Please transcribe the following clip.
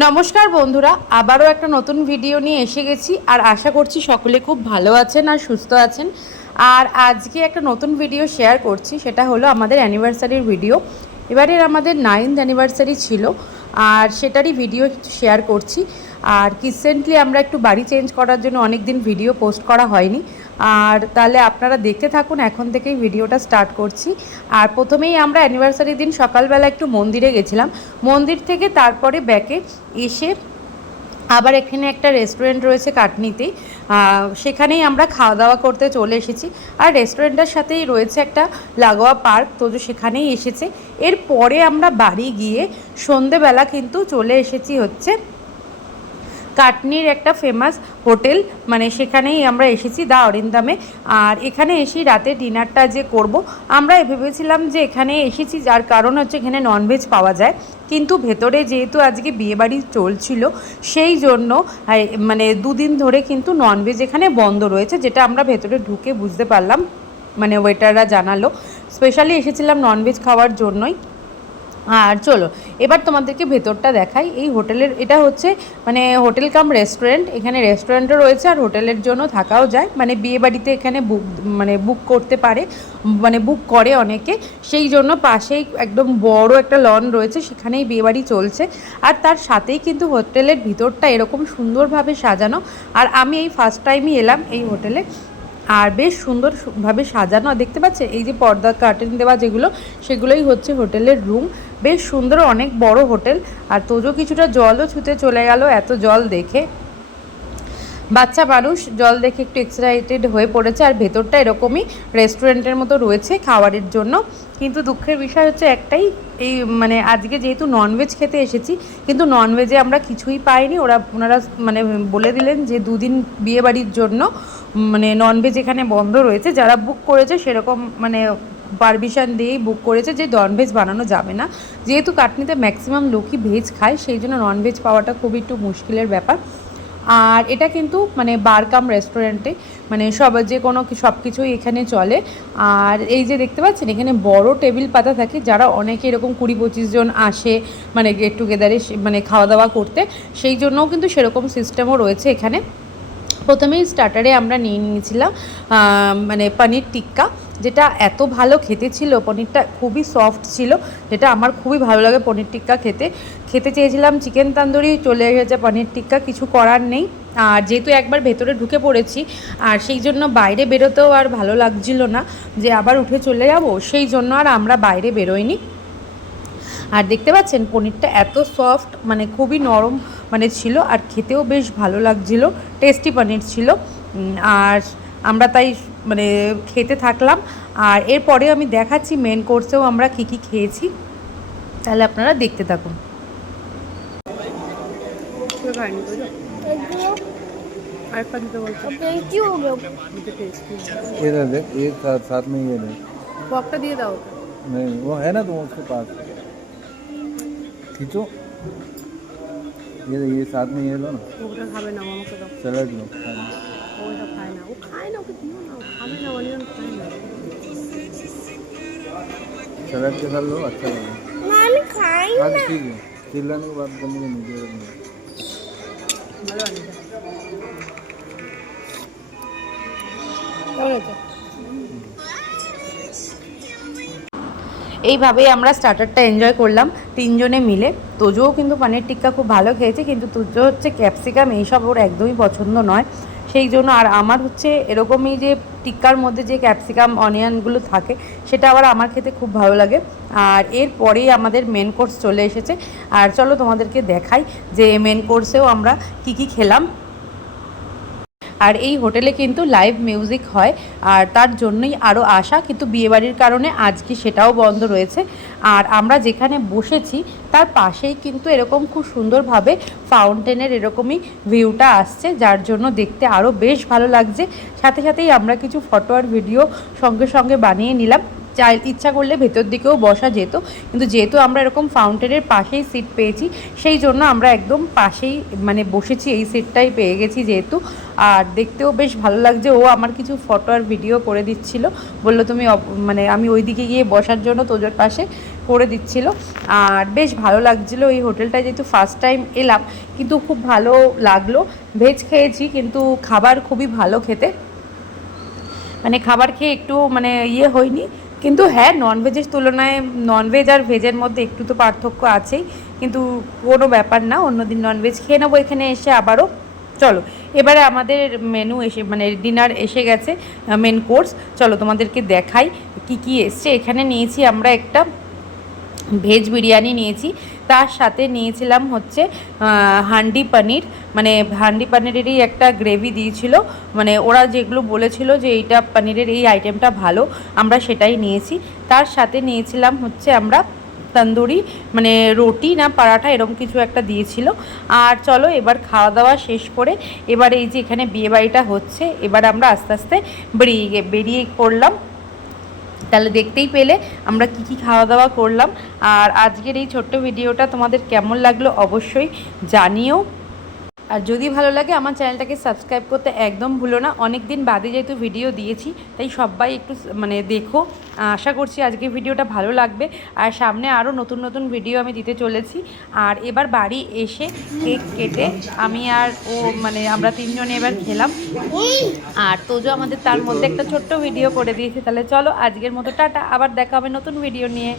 নমস্কার বন্ধুরা, আবারও একটা নতুন ভিডিও নিয়ে এসে গেছি। আর আশা করছি সকলে খুব ভালো আছেন আর সুস্থ আছেন। আর আজকে একটা নতুন ভিডিও শেয়ার করছি, সেটা হলো আমাদের অ্যানিভার্সারির ভিডিও। এবারের আমাদের 9th অ্যানিভার্সারি ছিল, আর সেটারই ভিডিও শেয়ার করছি। আর রিসেন্টলি আমরা একটু বাড়ি চেঞ্জ করার জন্য অনেক দিন ভিডিও পোস্ট করা হয়নি। আর তাহলে আপনারা দেখতে থাকুন, এখন থেকেই ভিডিওটা স্টার্ট করছি। আর প্রথমেই আমরা অ্যানিভার্সারির দিন সকালবেলা একটু মন্দিরে গেছিলাম। মন্দির থেকে তারপরে ব্যাকে এসে আবার এখানে একটা রেস্টুরেন্ট রয়েছে কাটনিতেই, সেখানেই আমরা খাওয়া দাওয়া করতে চলে এসেছি। আর রেস্টুরেন্টের সাথেই রয়েছে একটা লাগোয়া পার্ক, তো সেখানেই এসেছে। এরপরে আমরা বাড়ি গিয়ে সন্ধেবেলা কিন্তু চলে এসেছি হচ্ছে কাটনির একটা ফেমাস হোটেল, মানে সেখানেই আমরা এসেছি, দ্য অরিন্দামে। আর এখানে এসেই রাতে ডিনারটা যে করব, আমরা ভেবেছিলাম যে এখানে এসেছি যার কারণ হচ্ছে এখানে ননভেজ পাওয়া যায়, কিন্তু ভেতরে যেহেতু আজকে বিয়েবাড়ি চলছিল সেই জন্য মানে দুদিন ধরে কিন্তু ননভেজ এখানে বন্ধ রয়েছে, যেটা আমরা ভেতরে ঢুকে বুঝতে পারলাম, মানে ওয়েটাররা জানালো। স্পেশালি এসেছিলাম ননভেজ খাওয়ার জন্যই। আর চলো এবার তোমাদেরকে ভেতরটা দেখাই। এই হোটেলের, এটা হচ্ছে মানে হোটেল কাম রেস্টুরেন্ট। এখানে রেস্টুরেন্টও রয়েছে আর হোটেলের জন্য থাকাও যায়, মানে বিয়েবাড়িতে এখানে বুক করতে পারে, মানে বুক করে অনেকে। সেই জন্য পাশেই একদম বড় একটা লন রয়েছে, সেখানেই বিয়েবাড়ি চলছে। আর তার সাথেই কিন্তু হোটেলের ভিতরটা এরকম সুন্দরভাবে সাজানো। আর আমি এই ফার্স্ট টাইমই এলাম এই হোটেলে, আর বেশ সুন্দরভাবে সাজানো। দেখতে পাচ্ছে এই যে পর্দা কার্টেন দেওয়া যেগুলো, সেগুলোই হচ্ছে হোটেলের রুম। বেশ সুন্দর, অনেক বড় হোটেল। আর তোজো কিছুটা জলও ছুঁতে চলে গেল এত জল দেখে। বাচ্চা মানুষ জল দেখে একটু এক্সাইটেড হয়ে পড়েছে। আর ভেতরটা এরকমই রেস্টুরেন্টের মতো রয়েছে খাবারের জন্য। কিন্তু দুঃখের বিষয় হচ্ছে একটাই, এই মানে আজকে যেহেতু ননভেজ খেতে এসেছি, কিন্তু ননভেজে আমরা কিছুই পাইনি। ওনারা মানে বলে দিলেন যে দুদিন বিয়েবাড়ির জন্য মানে ননভেজ এখানে বন্ধ রয়েছে। যারা বুক করেছে সেরকম মানে পারমিশন দিয়েই বুক করেছে যে ননভেজ বানানো যাবে না। যেহেতু কাটনিতে ম্যাক্সিমাম লোকই ভেজ খায়, সেই জন্য ননভেজ পাওয়াটা খুবই একটু মুশকিলের ব্যাপার। আর এটা কিন্তু মানে বার কাম রেস্টুরেন্টে, মানে যে কোনো সব কিছুই এখানে চলে। আর এই যে দেখতে পাচ্ছেন এখানে বড় টেবিল পাতা থাকে, যারা অনেকে এরকম 20-25 জন আসে মানে গেট টুগেদারে মানে খাওয়া দাওয়া করতে, সেই জন্যও কিন্তু সেরকম সিস্টেমও রয়েছে এখানে। প্রথমেই স্টার্টারে আমরা নিয়ে নিয়েছিলাম মানে পনির টিক্কা, যেটা এত ভালো খেতে ছিল। পনিরটা খুবই সফট ছিল, যেটা আমার খুবই ভালো লাগে পনির টিক্কা খেতে। খেতে চেয়েছিলাম চিকেন তান্দুরি, চলে এসেছে পনির টিক্কা, কিছু করার নেই। আর যেহেতু একবার ভেতরে ঢুকে পড়েছি, আর সেই জন্য বাইরে বেরোতেও আর ভালো লাগছিল না যে আবার উঠে চলে যাব, সেই জন্য আর আমরা বাইরে বেরোইনি। আর দেখতে পাচ্ছেন পনিরটা এত সফট, মানে খুবই নরম মানে ছিল, আর খেতেও বেশ ভালো লাগছিল, টেস্টি পনির ছিল। আর আমরা তাই মানে খেতে থাকলাম। আর এরপরে আমি দেখাচ্ছি মেন কোর্সেও আমরা কী কী খেয়েছি, তাহলে আপনারা দেখতে থাকুন। इधर देख, एक साथ साथ में ये देख। ফকটা দিয়ে দাও। नहीं वो है ना तुम उसके पास खींचो। ये साथ में ये लो ना। ওটা খাবে না, আমাকে দাও। सैलड लो। ওটা খায় না, ও খায় না, ওকে দিও না, ও খাবে না, অনিয়ন খায় না। सैलड के साथ लो, अच्छा लगेगा। আমি খাই हाँ না। ठीक है, चिल्लाने के बाद करने को नहीं दे रहे। ভালো আছে, কেমন আছে? এইভাবেই আমরা স্টার্টারটা এনজয় করলাম তিনজনে মিলে। তোজোও কিন্তু পনির টিক্কা খুব ভালো খেয়েছে, কিন্তু তোজো হচ্ছে ক্যাপসিকাম এইসব ওর একদমই পছন্দ নয়, সেই জন্য। আর আমার হচ্ছে এরকমই যে টিক্কার মধ্যে যে ক্যাপসিকাম অনিয়নগুলো থাকে, সেটা আবার আমার খেতে খুব ভালো লাগে। আর এরপরেই আমাদের মেন কোর্স চলে এসেছে। আর চলো তোমাদেরকে দেখাই যে মেন কোর্সেও আমরা কি কি খেলাম। আর এই হোটেলে কিন্তু লাইভ মিউজিক হয়, আর তার জন্যই আরও আশা, কিন্তু বিয়েবাড়ির কারণে আজকে সেটাও বন্ধ রয়েছে। আর আমরা যেখানে বসেছি তার পাশেই কিন্তু এরকম খুব সুন্দরভাবে ফাউন্টেনের এরকমই ভিউটা আসছে, যার জন্য দেখতে আরও বেশ ভালো লাগছে। সাথে সাথেই আমরা কিছু ফটো আর ভিডিও সঙ্গে সঙ্গে বানিয়ে নিলাম। ইচ্ছা করলে ভেতর দিকেও বসা যেত, কিন্তু যেহেতু আমরা এরকম ফাউন্টেনের পাশেই সিট পেয়েছি, সেই জন্য আমরা একদম পাশেই মানে বসেছি, এই সিটটাই পেয়ে গেছি যেহেতু। আর দেখতেও বেশ ভালো লাগছে। ও আমার কিছু ফটো আর ভিডিও করে দিচ্ছিল, বললো তুমি মানে আমি ওই দিকে গিয়ে বসার জন্য তোজোর পাশে, করে দিচ্ছিল। আর বেশ ভালো লাগছিলো এই হোটেলটায়, যেহেতু ফার্স্ট টাইম এলাম, কিন্তু খুব ভালো লাগলো। ভেজ খেয়েছি কিন্তু খাবার খুবই ভালো খেতে, মানে খাবার খেয়ে একটু মানে ইয়ে হয়নি। কিন্তু হ্যাঁ, ননভেজের তুলনায় ননভেজ আর ভেজের মধ্যে একটু তো পার্থক্য আছেই, কিন্তু কোনো ব্যাপার না, অন্যদিন ননভেজ খেয়ে নেবো এখানে এসে আবারও। চলো এবারে আমাদের মেনু এসে মানে ডিনার এসে গেছে, মেন কোর্স। চলো তোমাদেরকে দেখাই কি কি এসছে। এখানে নিয়েছি আমরা একটা ভেজ বিরিয়ানি নিয়েছি, তার সাথে নিয়েছিলাম হচ্ছে হান্ডি পনির, মানে হান্ডি পনিরেরই একটা গ্রেভি দিয়েছিল, মানে ওরা যেগুলো বলেছিল যে এইটা পনিরের এই আইটেমটা ভালো, আমরা সেটাই নিয়েছি। তার সাথে নিয়েছিলাম হচ্ছে আমরা তন্দুরি, মানে রুটি না পরাঠা এরকম কিছু একটা দিয়েছিল। আর চলো এবার খাওয়া দাওয়া শেষ করে এবার এই যে এখানে বিয়েবাড়িটা হচ্ছে, এবার আমরা আস্তে আস্তে বেরিয়ে পড়লাম। তাহলে দেখতেই পেলে আমরা কি খাওয়া দাওয়া করলাম। আর আজকের এই ছোট্ট ভিডিওটা তোমাদের কেমন লাগলো অবশ্যই জানিও। আর যদি ভালো লাগে আমার চ্যানেলটাকে সাবস্ক্রাইব করতে একদম ভুলো না। অনেক দিন বাদে যেহেতু ভিডিও দিয়েছি, তাই সবাই একটু মানে দেখো। আশা করছি আজকের ভিডিওটা ভালো লাগবে। আর সামনে আরও নতুন নতুন ভিডিও আমি দিতে চলেছি। আর এবার বাড়ি এসে কেক কেটে আমি আর ও মানে আমরা তিনজনে এবার খেলাম। আর তোজো আমাদের তার মধ্যে একটা ছোট্ট ভিডিও করে দিয়েছে। তাহলে চলো আজকের মতো টাটা, আবার দেখা হবে নতুন ভিডিও নিয়ে।